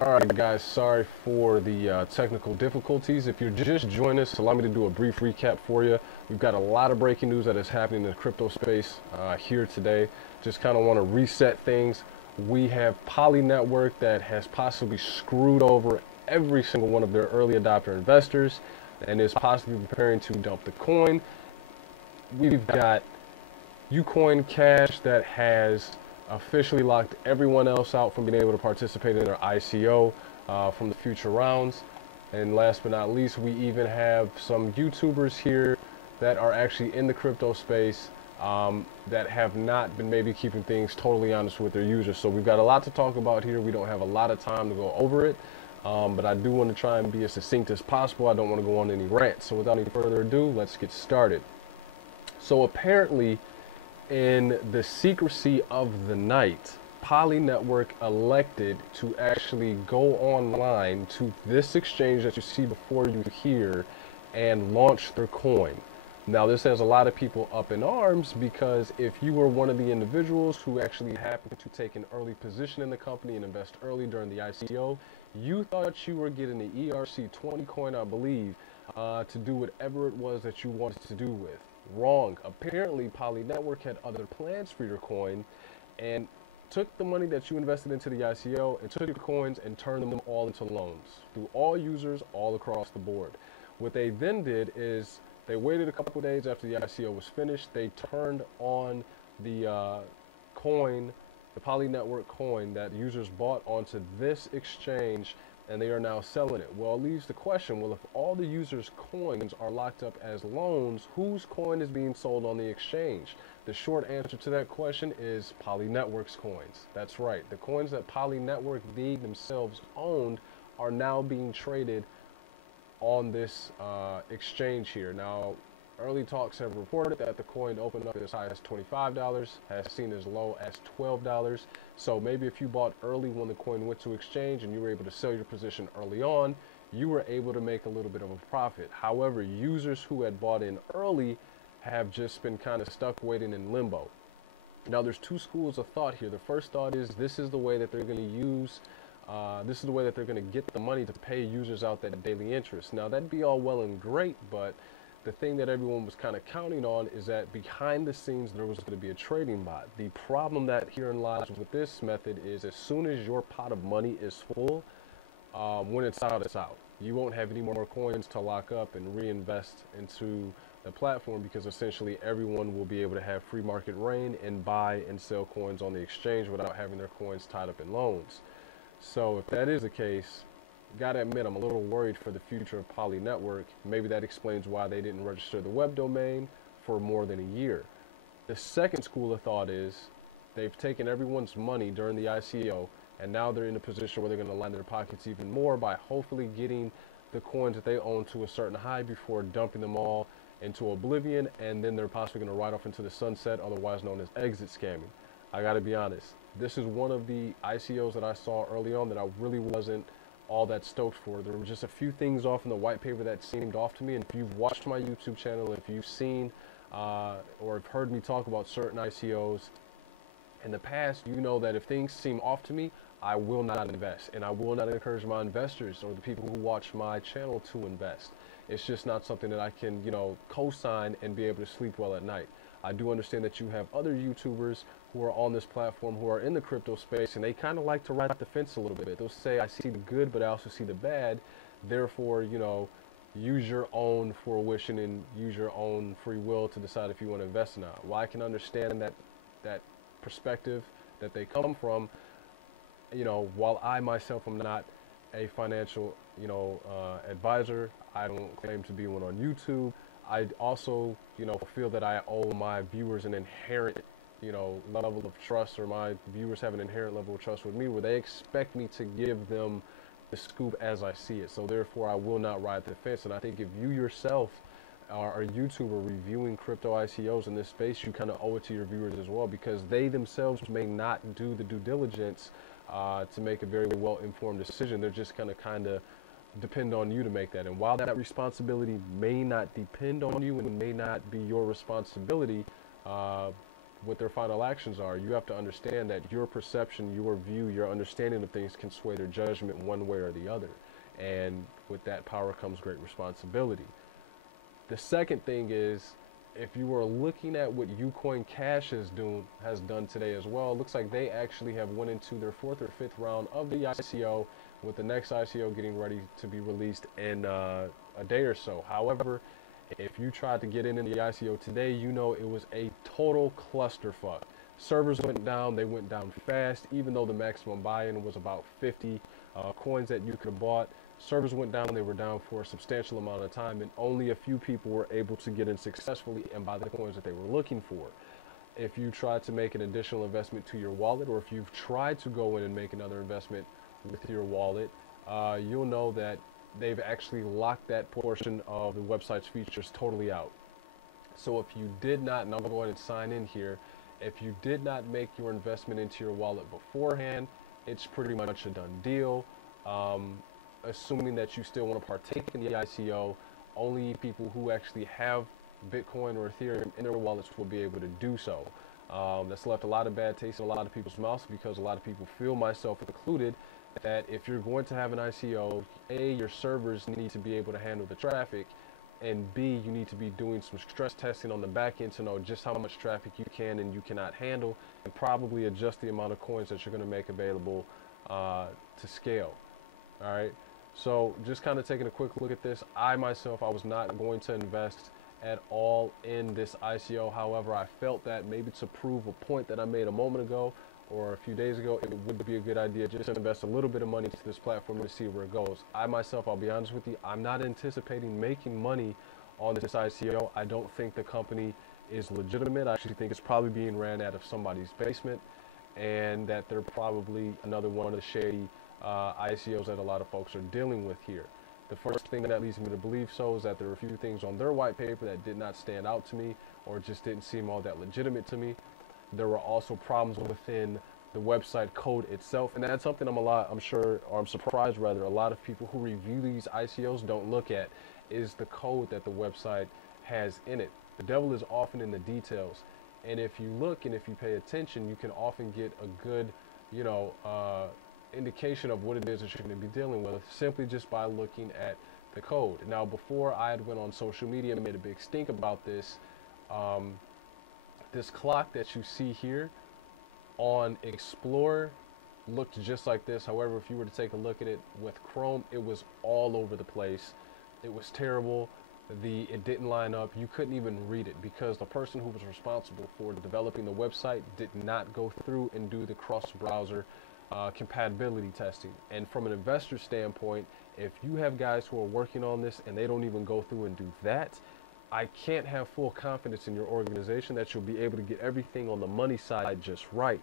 Alright guys, sorry for the technical difficulties. If you're just joining us, allow me to do a brief recap for you. We've got a lot of breaking news that is happening in the crypto space here today. Just kind of want to reset things. We have Polynetwork that has possibly screwed over every single one of their early adopter investors and is possibly preparing to dump the coin. We've got ucioncash that has officially locked everyone else out from being able to participate in their ICO from the future rounds. And last but not least, we even have some YouTubers here that are actually in the crypto space that have not been maybe keeping things totally honest with their users. So we've got a lot to talk about here. We don't have a lot of time to go over it, but I do want to try and be as succinct as possible. I don't want to go on any rants. So without any further ado, let's get started. So apparently, in the secrecy of the night, Polynetwork elected to actually go online to this exchange that you see before you here and launch their coin. Now this has a lot of people up in arms because if you were one of the individuals who actually happened to take an early position in the company and invest early during the ICO, you thought you were getting the ERC20 coin, I believe, to do whatever it was that you wanted to do with. Wrong. Apparently, Polynetwork had other plans for your coin and took the money that you invested into the ICO and took your coins and turned them all into loans through all users all across the board. What they then did is they waited a couple of days after the ICO was finished. They turned on the coin, the Polynetwork coin that users bought onto this exchange, and they are now selling it. Well, it leaves the question, well, if all the users' coins are locked up as loans, whose coin is being sold on the exchange? The short answer to that question is Polynetwork's coins. That's right. The coins that Polynetwork themselves owned are now being traded on this exchange here. Now, early talks have reported that the coin opened up as high as $25, has seen as low as $12. So maybe if you bought early when the coin went to exchange and you were able to sell your position early on, you were able to make a little bit of a profit. However, users who had bought in early have just been kind of stuck waiting in limbo. Now, there's two schools of thought here. The first thought is this is the way that they're going to use this is the way that they're going to get the money to pay users out that daily interest. Now, that'd be all well and great, but the thing that everyone was kind of counting on is that behind the scenes there was going to be a trading bot. The problem that herein lies with this method is as soon as your pot of money is full, when it's out, it's out. You won't have any more coins to lock up and reinvest into the platform because essentially everyone will be able to have free market reign and buy and sell coins on the exchange without having their coins tied up in loans. So if that is the case, gotta admit, I'm a little worried for the future of Polynetwork. Maybe that explains why they didn't register the web domain for more than a year. The second school of thought is they've taken everyone's money during the ICO, and now they're in a position where they're going to line their pockets even more by hopefully getting the coins that they own to a certain high before dumping them all into oblivion, and then they're possibly going to ride off into the sunset, otherwise known as exit scamming. I gotta be honest, this is one of the ICOs that I saw early on that I really wasn't all that stoked for. There were just a few things off in the white paper that seemed off to me, and if you've watched my YouTube channel, if you've seen or have heard me talk about certain ICOs in the past, you know that if things seem off to me, I will not invest, and I will not encourage my investors or the people who watch my channel to invest. It's just not something that I can, co-sign and be able to sleep well at night. I do understand that you have other YouTubers who are on this platform who are in the crypto space, and they kind of like to ride the fence a little bit. They'll say, I see the good, but I also see the bad. Therefore, use your own fruition and use your own free will to decide if you want to invest or not. Well, I can understand that perspective that they come from. While I myself am not a financial, advisor, I don't claim to be one on YouTube. I also, feel that I owe my viewers an inherent, level of trust, or my viewers have an inherent level of trust with me where they expect me to give them the scoop as I see it. So therefore, I will not ride the fence. And I think if you yourself are a YouTuber reviewing crypto ICOs in this space, you kind of owe it to your viewers as well, because they themselves may not do the due diligence to make a very well-informed decision. They're just going to kind of depend on you to make that. And while that responsibility may not depend on you and may not be your responsibility, what their final actions are. You have to understand that your perception, your view, your understanding of things can sway their judgment one way or the other. And with that power comes great responsibility. The second thing is, if you are looking at what ucioncash has done today as well, it looks like they actually have went into their 4th or 5th round of the ICO, with the next ICO getting ready to be released in a day or so. However, if you tried to get in the ICO today, you know it was a total clusterfuck. Servers went down, they went down fast, even though the maximum buy-in was about 50 coins that you could have bought. Servers went down, they were down for a substantial amount of time, and only a few people were able to get in successfully and buy the coins that they were looking for. If you tried to make an additional investment to your wallet, or if you've tried to go in and make another investment with your wallet, you'll know that they've actually locked that portion of the website's features totally out. So if you did not, and I'll go ahead and sign in here, if you did not make your investment into your wallet beforehand, it's pretty much a done deal. Assuming that you still want to partake in the ICO, only people who actually have Bitcoin or Ethereum in their wallets will be able to do so. That's left a lot of bad taste in a lot of people's mouths, because a lot of people feel, myself included, that if you're going to have an ICO, A, your servers need to be able to handle the traffic, and B, you need to be doing some stress testing on the back end to know just how much traffic you can and you cannot handle, and probably adjust the amount of coins that you're going to make available to scale. All right. So just kind of taking a quick look at this, I myself, I was not going to invest at all in this ICO. However, I felt that maybe to prove a point that I made a moment ago or a few days ago, it would be a good idea just to invest a little bit of money into this platform to see where it goes. I myself, I'll be honest with you, I'm not anticipating making money on this ICO. I don't think the company is legitimate. I actually think it's probably being ran out of somebody's basement, and that they're probably another one of the shady ICOs that a lot of folks are dealing with here. The first thing that leads me to believe so is that there are a few things on their white paper that did not stand out to me, or just didn't seem all that legitimate to me. There were also problems within the website code itself, and that's something I'm surprised rather, a lot of people who review these ICOs don't look at, is the code that the website has in it. The devil is often in the details, and if you look and if you pay attention, you can often get a good, indication of what it is that you're going to be dealing with simply just by looking at the code. Now, before I had went on social media and made a big stink about this, this clock that you see here on Explorer looked just like this. However, if you were to take a look at it with Chrome, it was all over the place. It was terrible. It didn't line up. You couldn't even read it because the person who was responsible for developing the website did not go through and do the cross-browser compatibility testing. And from an investor standpoint, if you have guys who are working on this and they don't even go through and do that, I can't have full confidence in your organization that you'll be able to get everything on the money side just right.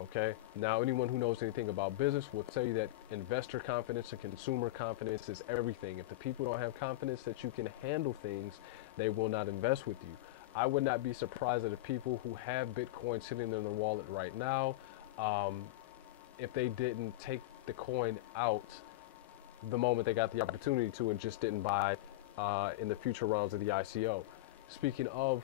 Okay. Now, anyone who knows anything about business will tell you that investor confidence and consumer confidence is everything. If the people don't have confidence that you can handle things, they will not invest with you. I would not be surprised that the people who have Bitcoin sitting in their wallet right now, if they didn't take the coin out the moment they got the opportunity to and just didn't buy in the future rounds of the ICO. Speaking of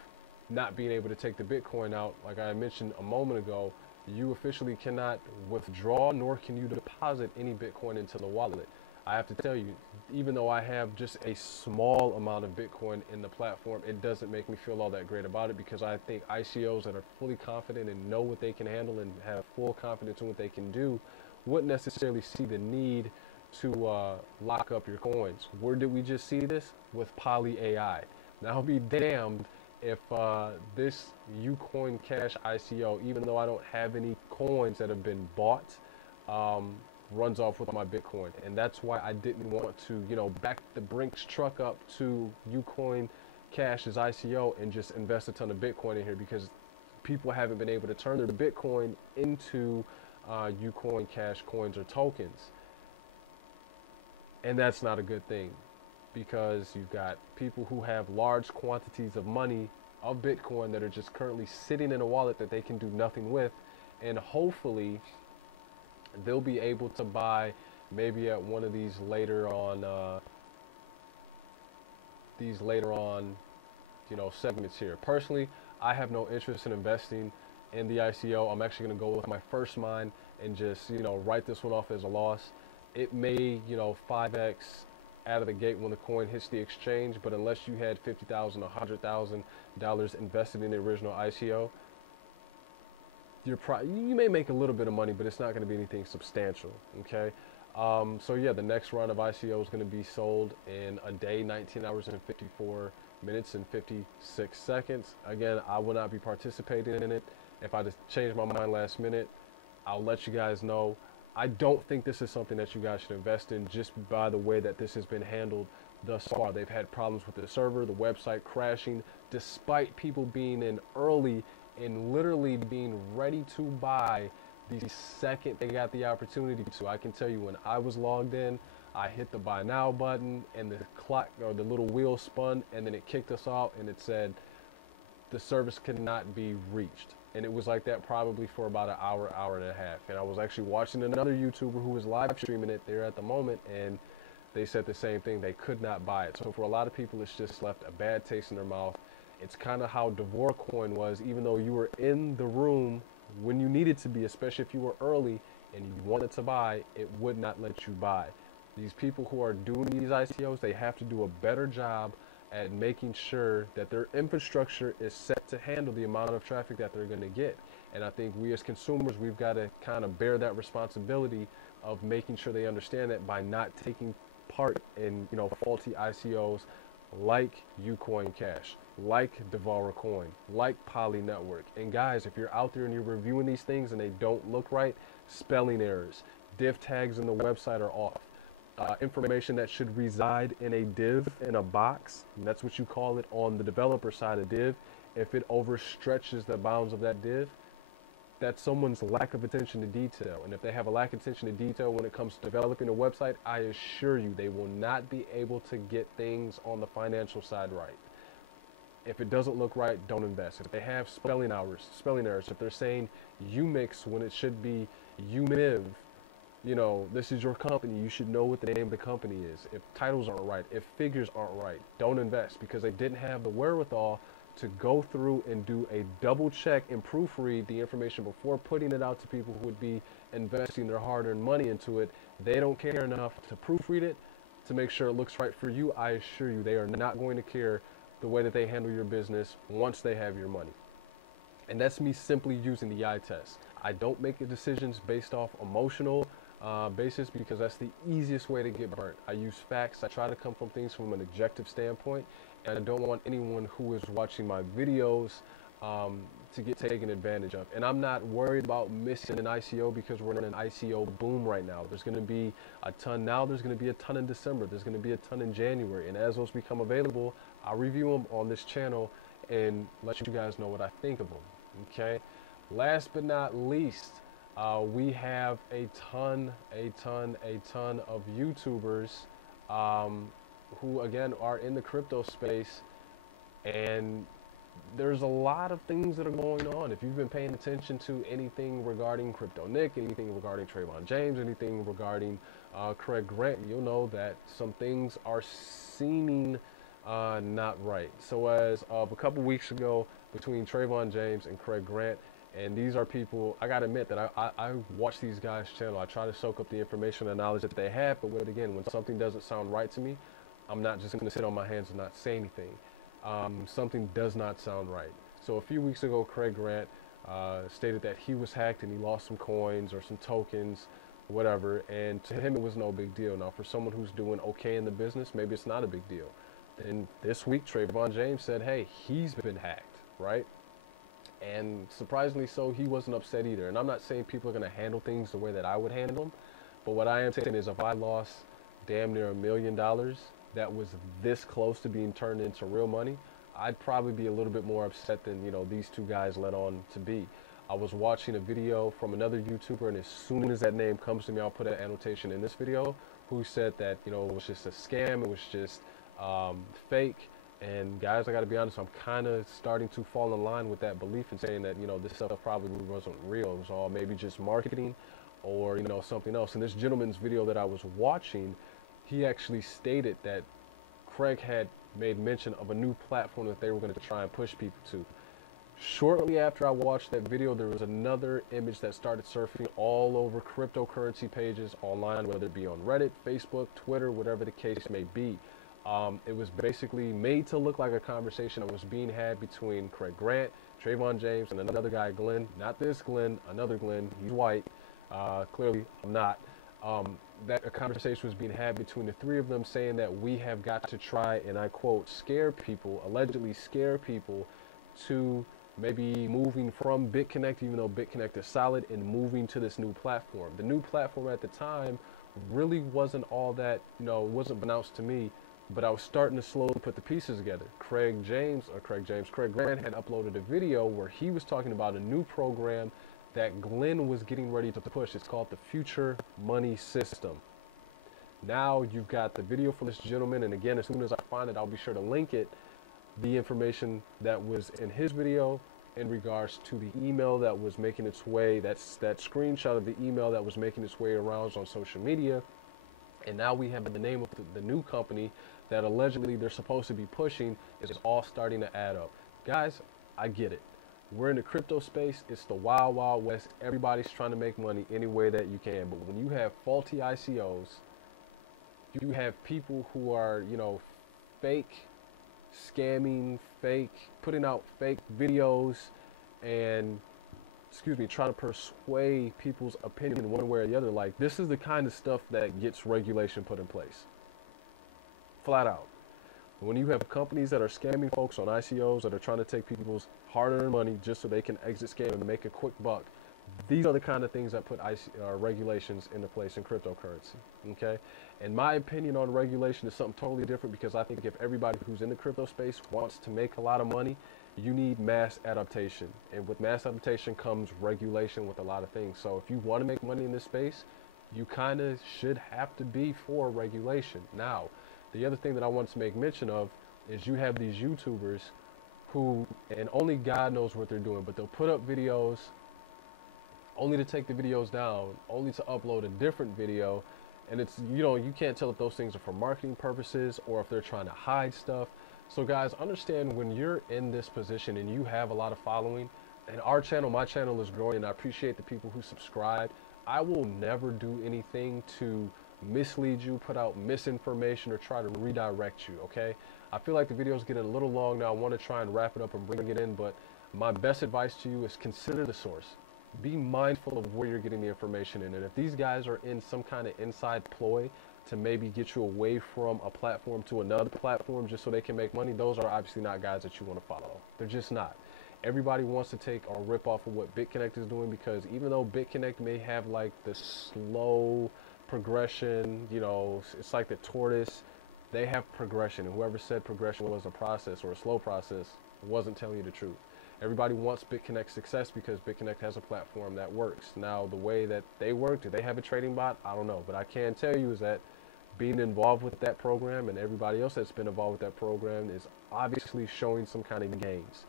not being able to take the Bitcoin out, like I mentioned a moment ago, you officially cannot withdraw nor can you deposit any Bitcoin into the wallet. I have to tell you, even though I have just a small amount of Bitcoin in the platform, it doesn't make me feel all that great about it, because I think ICOs that are fully confident and know what they can handle and have full confidence in what they can do wouldn't necessarily see the need to lock up your coins. Where did we just see this? With Poly AI. Now, I'll be damned if this ucioncash ICO, even though I don't have any coins that have been bought, runs off with my Bitcoin. And that's why I didn't want to, back the Brinks truck up to ucioncash's ICO and just invest a ton of Bitcoin in here, because people haven't been able to turn their Bitcoin into ucioncash coins or tokens. And that's not a good thing, because you've got people who have large quantities of money, of Bitcoin, that are just currently sitting in a wallet that they can do nothing with. And hopefully they'll be able to buy maybe at one of these later on segments here. Personally, I have no interest in investing in the ICO. I'm actually going to go with my first mine and just, you know, write this one off as a loss. It may, you know, 5x out of the gate when the coin hits the exchange, but unless you had $50,000, $100,000 invested in the original ICO, you may make a little bit of money, but it's not going to be anything substantial. Okay. So yeah, the next round of ICO is going to be sold in a day, 19 hours and 54 minutes and 56 seconds. Again, I will not be participating in it. If I just change my mind last minute, I'll let you guys know. I don't think this is something that you guys should invest in just by the way that this has been handled thus far. They've had problems with the server, the website crashing, despite people being in early and literally being ready to buy the second they got the opportunity to. I can tell you, when I was logged in, I hit the buy now button and the clock or the little wheel spun, and then it kicked us off and it said the service cannot be reached. And it was like that probably for about an hour, hour and a half. And I was actually watching another YouTuber who was live streaming it there at the moment, and they said the same thing. They could not buy it. So for a lot of people, it's just left a bad taste in their mouth. It's kind of how Devore Coin was. Even though you were in the room when you needed to be, especially if you were early and you wanted to buy, it would not let you buy. These people who are doing these ICOs, they have to do a better job at making sure that their infrastructure is set to handle the amount of traffic that they're going to get. And I think we as consumers, we've got to kind of bear that responsibility of making sure they understand that by not taking part in, you know, faulty ICOs like ucioncash, like Devore Coin, like Polynetwork. And guys, if you're out there and you're reviewing these things and they don't look right, spelling errors, div tags in the website are off. Information that should reside in a div, in a box, and that's what you call it on the developer side of div. If it overstretches the bounds of that div, that's someone's lack of attention to detail. And if they have a lack of attention to detail when it comes to developing a website, I assure you they will not be able to get things on the financial side right. If it doesn't look right, don't invest. If they have spelling errors, if they're saying umix when it should be umiv, you know, this is your company, you should know what the name of the company is. If titles aren't right, if figures aren't right, don't invest, because they didn't have the wherewithal to go through and do a double check and proofread the information before putting it out to people who would be investing their hard-earned money into it. They don't care enough to proofread it to make sure it looks right for you. I assure you, they are not going to care the way that they handle your business once they have your money. And that's me simply using the eye test. I don't make decisions based off emotional basis, because that's the easiest way to get burnt. I use facts. I try to come from things from an objective standpoint, and I don't want anyone who is watching my videos to get taken advantage of. And I'm not worried about missing an ICO, because we're in an ICO boom right now. There's going to be a ton now. There's going to be a ton in December. There's going to be a ton in January. And as those become available, I'll review them on this channel and let you guys know what I think of them. Okay. Last but not least, we have a ton of YouTubers who, again, are in the crypto space, and there's a lot of things that are going on. If you've been paying attention to anything regarding Crypto Nick, anything regarding Trayvon James, anything regarding Craig Grant, you'll know that some things are seeming not right. So as of a couple weeks ago, between Trayvon James and Craig Grant, and these are people, I gotta admit that I watch these guys' channel. I try to soak up the information and knowledge that they have, but again, when something doesn't sound right to me, I'm not just gonna sit on my hands and not say anything. Something does not sound right. So a few weeks ago, Craig Grant stated that he was hacked and he lost some coins or some tokens, whatever, and to him it was no big deal. Now for someone who's doing okay in the business, maybe it's not a big deal. And this week, Trayvon James said, hey, he's been hacked, right? And surprisingly so, he wasn't upset either. And I'm not saying people are going to handle things the way that I would handle them, but what I am saying is if I lost damn near $1 million that was this close to being turned into real money, I'd probably be a little bit more upset than, you know, these two guys let on to be. I was watching a video from another YouTuber, and as soon as that name comes to me, I'll put an annotation in this video, who said that, you know, it was just a scam, it was just fake. And guys, I got to be honest, I'm kind of starting to fall in line with that belief and saying that, you know, this stuff probably wasn't real. It was all maybe just marketing or, you know, something else. In this gentleman's video that I was watching, he actually stated that Craig had made mention of a new platform that they were going to try and push people to. Shortly after I watched that video, there was another image that started surfing all over cryptocurrency pages online, whether it be on Reddit, Facebook, Twitter, whatever the case may be. It was basically made to look like a conversation that was being had between Craig Grant, Trayvon James, and another guy, Glenn. Not this Glenn, another Glenn. He's white. Clearly, I'm not. That a conversation was being had between the three of them, saying that we have got to try, and I quote, scare people, allegedly scare people, to maybe moving from BitConnect, even though BitConnect is solid, and moving to this new platform. The new platform at the time really wasn't all that, it wasn't announced to me, but I was starting to slowly put the pieces together. Craig Grant had uploaded a video where he was talking about a new program that Glenn was getting ready to push. It's called the Future Money System. Now you've got the video from this gentleman, and again, as soon as I find it, I'll be sure to link it. The information that was in his video in regards to the email that was making its way, that screenshot of the email that was making its way around on social media. And now we have the name of the new company that allegedly they're supposed to be pushing is all starting to add up. Guys, I get it. We're in the crypto space. It's the wild, wild west. Everybody's trying to make money any way that you can. But when you have faulty ICOs, you have people who are, fake scamming, putting out fake videos and, trying to persuade people's opinion one way or the other. Like, this is the kind of stuff that gets regulation put in place. Flat out. When you have companies that are scamming folks on ICOs, that are trying to take people's hard-earned money just so they can exit scam and make a quick buck, these are the kind of things that put regulations into place in cryptocurrency. Okay, and my opinion on regulation is something totally different, because I think if everybody who's in the crypto space wants to make a lot of money, you need mass adaptation, and with mass adaptation comes regulation with a lot of things. So if you want to make money in this space, you kind of should have to be for regulation. Now, the other thing that I want to make mention of is you have these YouTubers who, and only God knows what they're doing, but they'll put up videos only to take the videos down, only to upload a different video. And it's, you can't tell if those things are for marketing purposes or if they're trying to hide stuff. So guys, understand, when you're in this position and you have a lot of following, and my channel is growing, and I appreciate the people who subscribe, I will never do anything to mislead you, put out misinformation, or try to redirect you, okay? I feel like the video's getting a little long now. I want to try and wrap it up and bring it in, but my best advice to you is consider the source. Be mindful of where you're getting the information in, and if these guys are in some kind of inside ploy to maybe get you away from a platform to another platform just so they can make money, those are obviously not guys that you want to follow. They're just not. Everybody wants to take or rip off of what BitConnect is doing, because even though BitConnect may have like the slow progression, it's like the tortoise, they have progression, and whoever said progression was a process or a slow process wasn't telling you the truth. Everybody wants BitConnect success because BitConnect has a platform that works. Now, the way that they work, do they have a trading bot? I don't know, but I can tell you is that being involved with that program, and everybody else that's been involved with that program, is obviously showing some kind of gains.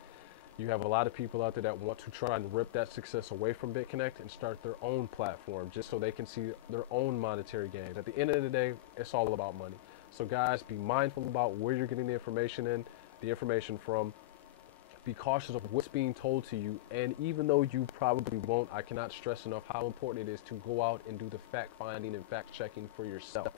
You have a lot of people out there that want to try and rip that success away from BitConnect and start their own platform just so they can see their own monetary gains. At the end of the day, it's all about money. So guys, be mindful about where you're getting the information from. Be cautious of what's being told to you, and even though you probably won't, I cannot stress enough how important it is to go out and do the fact finding and fact checking for yourself.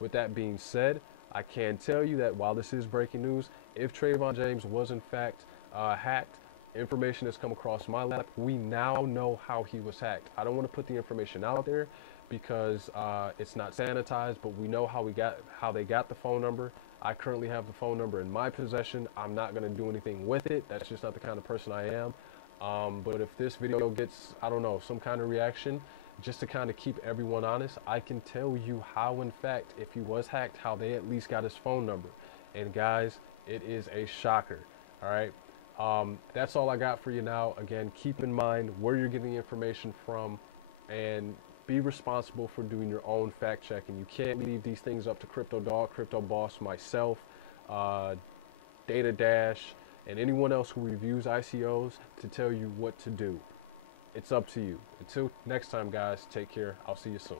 With that being said, I can tell you that while this is breaking news, if Trayvon James was in fact hacked, information has come across my lap. We now know how he was hacked. I don't want to put the information out there because it's not sanitized, but we know how they got the phone number. I currently have the phone number in my possession. I'm not going to do anything with it. That's just not the kind of person I am. But if this video gets, I don't know, some kind of reaction, just to kind of keep everyone honest, I can tell you how, in fact, if he was hacked, how they at least got his phone number. And guys, it is a shocker. All right. That's all I got for you now. Again, keep in mind where you're getting the information from, and be responsible for doing your own fact checking. You can't leave these things up to Crypto Dog, Crypto Boss, myself, Data Dash, and anyone else who reviews ICOs to tell you what to do. It's up to you. Until next time, guys, take care. I'll see you soon.